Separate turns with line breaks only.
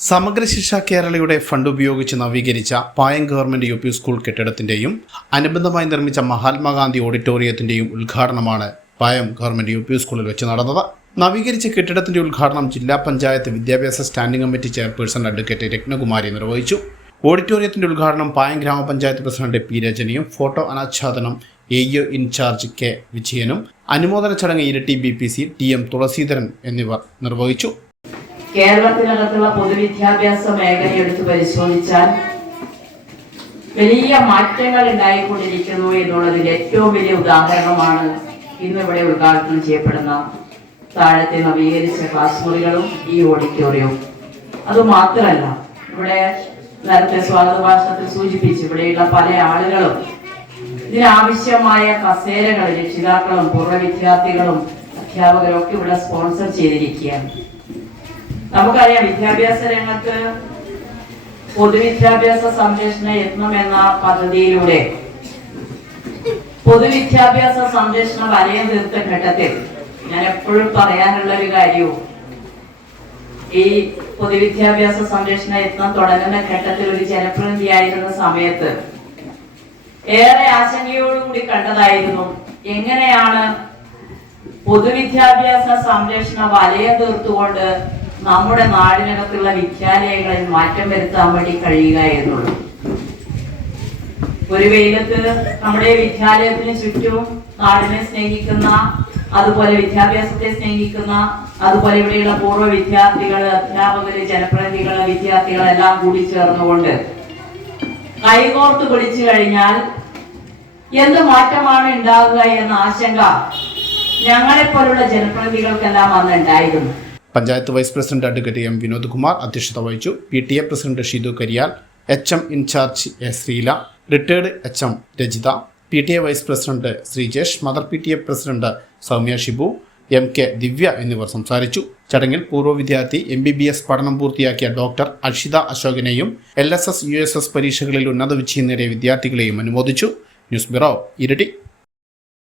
സമഗ്ര ശിക്ഷ കേരളയുടെ ഫണ്ട് ഉപയോഗിച്ച് നവീകരിച്ച Payam government U P school കെട്ടിടത്തിന്റെയും അനുബന്ധമായി നിർമ്മിച്ച മഹാത്മാഗാന്ധി ഓഡിറ്റോറിയത്തിന്റെയും ഉദ്ഘാടനമാണ് പായം ഗവൺമെന്റ് യു പി സ്കൂളിൽ വെച്ച് നടന്നത്. നവീകരിച്ച കെട്ടിടത്തിന്റെ ഉദ്ഘാടനം ജില്ലാ പഞ്ചായത്ത് വിദ്യാഭ്യാസ standing committee chairperson advocate Ratnakumari നിർവഹിച്ചു. ഓഡിറ്റോറിയത്തിന്റെ ഉദ്ഘാടനം പായം ഗ്രാമപഞ്ചായത്ത് പ്രസിഡന്റ് പി രജനിയും ഫോട്ടോ അനാച്ഛാദനം എ ഇ ഇൻചാർജ് കെ വിജയനും അനുമോദന ചടങ്ങ് Iritty B P C T M Thulaseedharan എന്നിവർ നിർവഹിച്ചു.
കേരളത്തിനകത്തുള്ള പൊതുവിദ്യാഭ്യാസ മേഖല എടുത്തു പരിശോധിച്ചാൽ വലിയ മാറ്റങ്ങൾ ഉണ്ടായിക്കൊണ്ടിരിക്കുന്നു എന്നുള്ളതിന്റെ ഏറ്റവും വലിയ ഉദാഹരണമാണ് ഇന്ന് ഇവിടെ ഉദ്ഘാടനം ചെയ്യപ്പെടുന്ന താഴത്തെ നവീകരിച്ച ക്ലാസ് മുറികളും ഈ ഓഡിറ്റോറിയവും അത് മാത്രമല്ല ഇവിടെ നേരത്തെ സ്വാഗത ഭാഷണത്തിൽ സൂചിപ്പിച്ചു ഇവിടെയുള്ള പല ആളുകളും ഇതിനാവശ്യമായ കസേരകൾ രക്ഷിതാക്കളും പൂർവ വിദ്യാർത്ഥികളും അധ്യാപകരും ഒക്കെ ഇവിടെ സ്പോൺസർ ചെയ്തിരിക്കുകയാണ്. നമുക്കറിയാം വിദ്യാഭ്യാസ രംഗത്ത് പൊതുവിദ്യാഭ്യാസ സംരക്ഷണ യത്നം എന്ന പദ്ധതിയിലൂടെ പൊതുവിദ്യാഭ്യാസ സംരക്ഷണ വലയം തീർത്ത ഘട്ടത്തിൽ ഞാൻ എപ്പോഴും പറയാനുള്ള ഒരു കാര്യവും ഈ പൊതുവിദ്യാഭ്യാസ സംരക്ഷണ യത്നം തുടങ്ങുന്ന ഘട്ടത്തിൽ ഒരു ജനപ്രതിനിധിയായിരുന്ന സമയത്ത് ഏറെ ആശങ്കയോടുകൂടി കണ്ടതായിരുന്നു എങ്ങനെയാണ് പൊതുവിദ്യാഭ്യാസ സംരക്ഷണ വലയം തീർത്തുകൊണ്ട് നമ്മുടെ നാടിനകത്തുള്ള വിദ്യാലയങ്ങളിൽ മാറ്റം വരുത്താൻ വേണ്ടി കഴിയുക എന്നുള്ളു ഒരു വെയിലത്ത് നമ്മുടെ വിദ്യാലയത്തിന് ചുറ്റും നാടിനെ സ്നേഹിക്കുന്ന അതുപോലെ വിദ്യാഭ്യാസത്തെ സ്നേഹിക്കുന്ന അതുപോലെ ഇവിടെയുള്ള പൂർവ വിദ്യാർത്ഥികൾ അധ്യാപകര് വിദ്യാർത്ഥികൾ എല്ലാം കൂടി ചേർന്നുകൊണ്ട് കൈകോർത്ത് പിടിച്ചു കഴിഞ്ഞാൽ എന്ത് മാറ്റമാണ് ഉണ്ടാകുക എന്ന ആശങ്ക ഞങ്ങളെപ്പോലുള്ള ജനപ്രതിനിധികൾക്കെല്ലാം അന്ന് ഉണ്ടായിരുന്നു.
Panchayat vice president advocate M Vinod Kumar അധ്യക്ഷത വഹിച്ചു. P T A president Shithu Kariyal H M in-charge A Sreela retired H M Rajitha P T A vice president Sreejesh mother P T A president Soumya Shibu M K Divya എന്നിവർ സംസാരിച്ചു. ചടങ്ങിൽ പൂർവ വിദ്യാർത്ഥി M B B S പഠനം പൂർത്തിയാക്കിയ doctor Arshitha അശോകനെയും L S S U S S പരീക്ഷകളിൽ ഉന്നത വിജയം നേടിയ വിദ്യാർത്ഥികളെയും അനുമോദിച്ചു. ന്യൂസ് ബ്യൂറോ ഇരട്ടി.